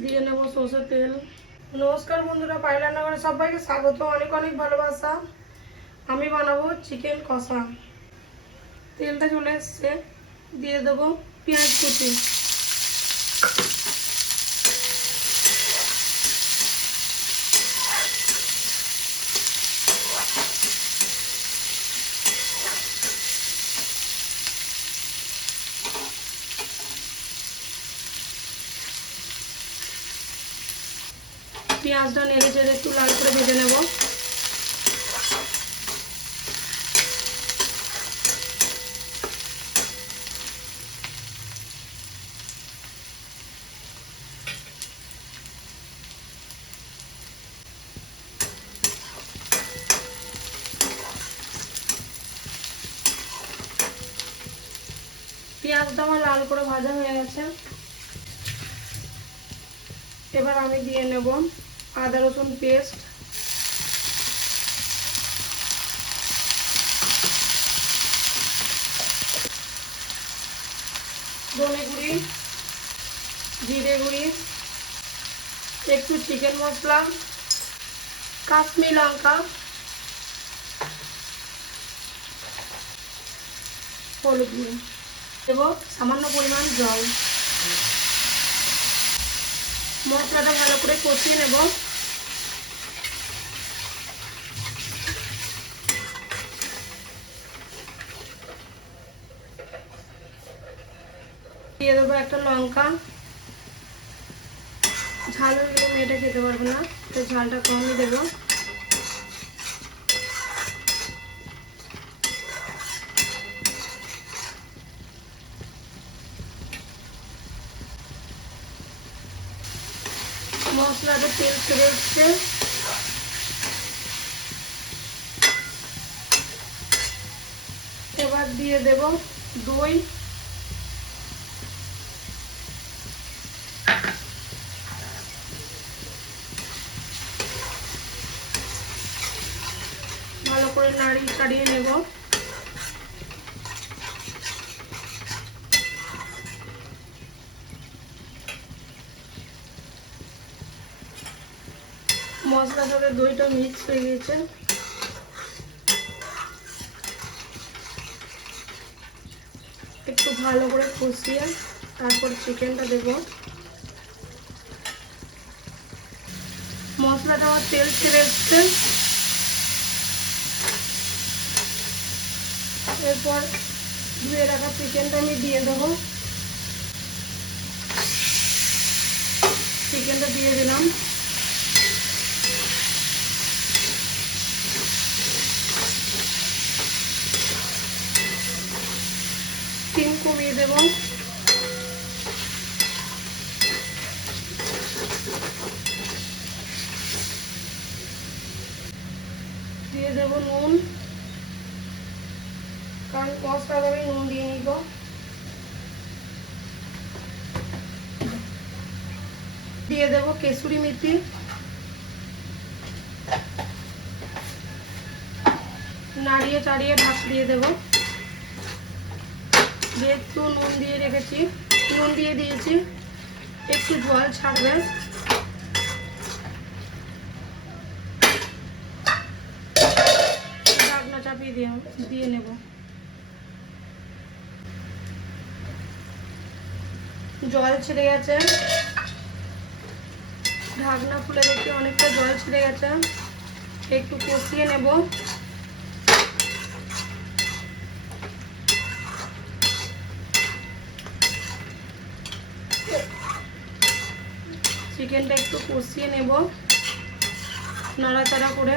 দিয়ে নেব সরষের তেল। নমস্কার বন্ধুরা, পায়েল রান্নাঘরে সবাইকে স্বাগত, অনেক অনেক ভালোবাসা। আমি বানাবো চিকেন কষা। তেলটা চলে এসছে, দিয়ে দেবো পেঁয়াজ কুচি। পেঁয়াজটা নেড়ে চেড়ে একটু লাল করে ভেজে নেব। পেঁয়াজটা আমার লাল করে ভাজা হয়ে গেছে। এবার আমি দিয়ে নেব আদা রসুন পেস্ট, ধনে গুঁড়ি, জিরে গুঁড়ি, একটু চিকেন মশলা, কাশ্মীরি লঙ্কা, হলুদ গুঁড়ো দেব, সামান্য পরিমাণ জল। মশলাটা ভালো করে কষিয়ে নেব। দিয়ে দেবো একটা লঙ্কা। ঝাল হয়ে গেলে মেয়েটা খেতে পারবে না, তো ঝালটা কমই দেবো। মশলাটা তেল ছেড়ে এসছে, এবার দিয়ে দেব দই। ভালো করে নাড়িয়ে ছাড়িয়ে নেব। মশলার সাথে দইটা মিক্স হয়ে গেছে। একটু ভালো করে কষিয়ে তারপর চিকেনটা দেব। মশলাটা আমার তেল ছেড়ে এসছে, এরপর ধুয়ে রাখা চিকেনটা আমি দিয়ে দেবো। চিকেনটা দিয়ে দিলাম। স্টিম কমিয়ে দেব। দিয়ে দেব নুন, কারণ মশলাটা আমি নুন দিয়ে নিব। দিয়ে দেব কেসুরি মেথি, নাড়িয়ে চাড়িয়ে ঢাক দিয়ে দেব। যেহেতু নুন দিয়ে রেখেছি, নুন দিয়ে দিয়েছি, একটু জল ছাড়বে। ঢাকনা চাপিয়ে দিয়ে নেব। জল ছেড়ে গেছে, ঢাকনা খুলে দেখি অনেকটা জল ছেড়ে গেছে। একটু কষিয়ে নেব। চিকেনটা একটু কষিয়ে নেব নাড়াচাড়া করে।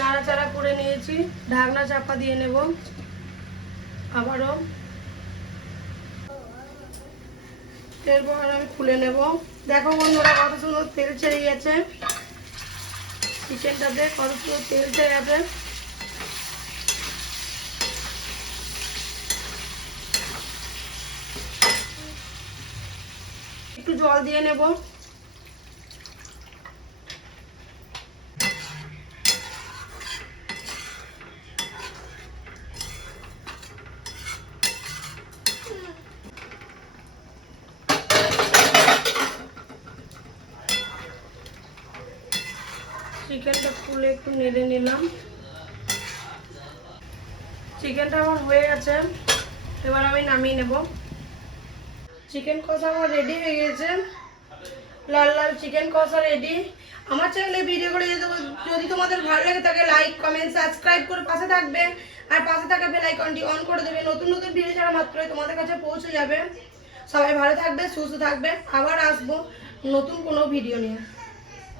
নাড়াচাড়া করে নিয়েছি, ঢাকনা চাপা দিয়ে নেব। আবারও এরপর আমি খুলে নেব। দেখো বন্ধুরা, কত সুন্দর তেল ছেড়ে গেছে। চিকেনটাতে কত সুন্দর তেল ছেড়ে গেছে। একটু জল দিয়ে নেব। চিকেনটা খুলে একটু নেড়ে নিলাম। চিকেনটা আমার হয়ে গেছে, এবার আমি নামিয়ে নেব। চিকেন কষা আমার রেডি হয়ে গেছে, লাল লাল চিকেন কষা রেডি। আমার চ্যানেলে ভিডিওগুলো যদি তোমাদের ভালো লাগে থাকে লাইক কমেন্ট সাবস্ক্রাইব করে পাশে থাকবে, আর পাশে থাকা বেল আইকনটি অন করে দেবে। নতুন নতুন ভিডিও ছাড়া মাত্রই তোমাদের কাছে পৌঁছে যাবে। সবাই ভালো থাকবে, সুস্থ থাকবে, আবার আসবো নতুন কোনো ভিডিও নিয়ে।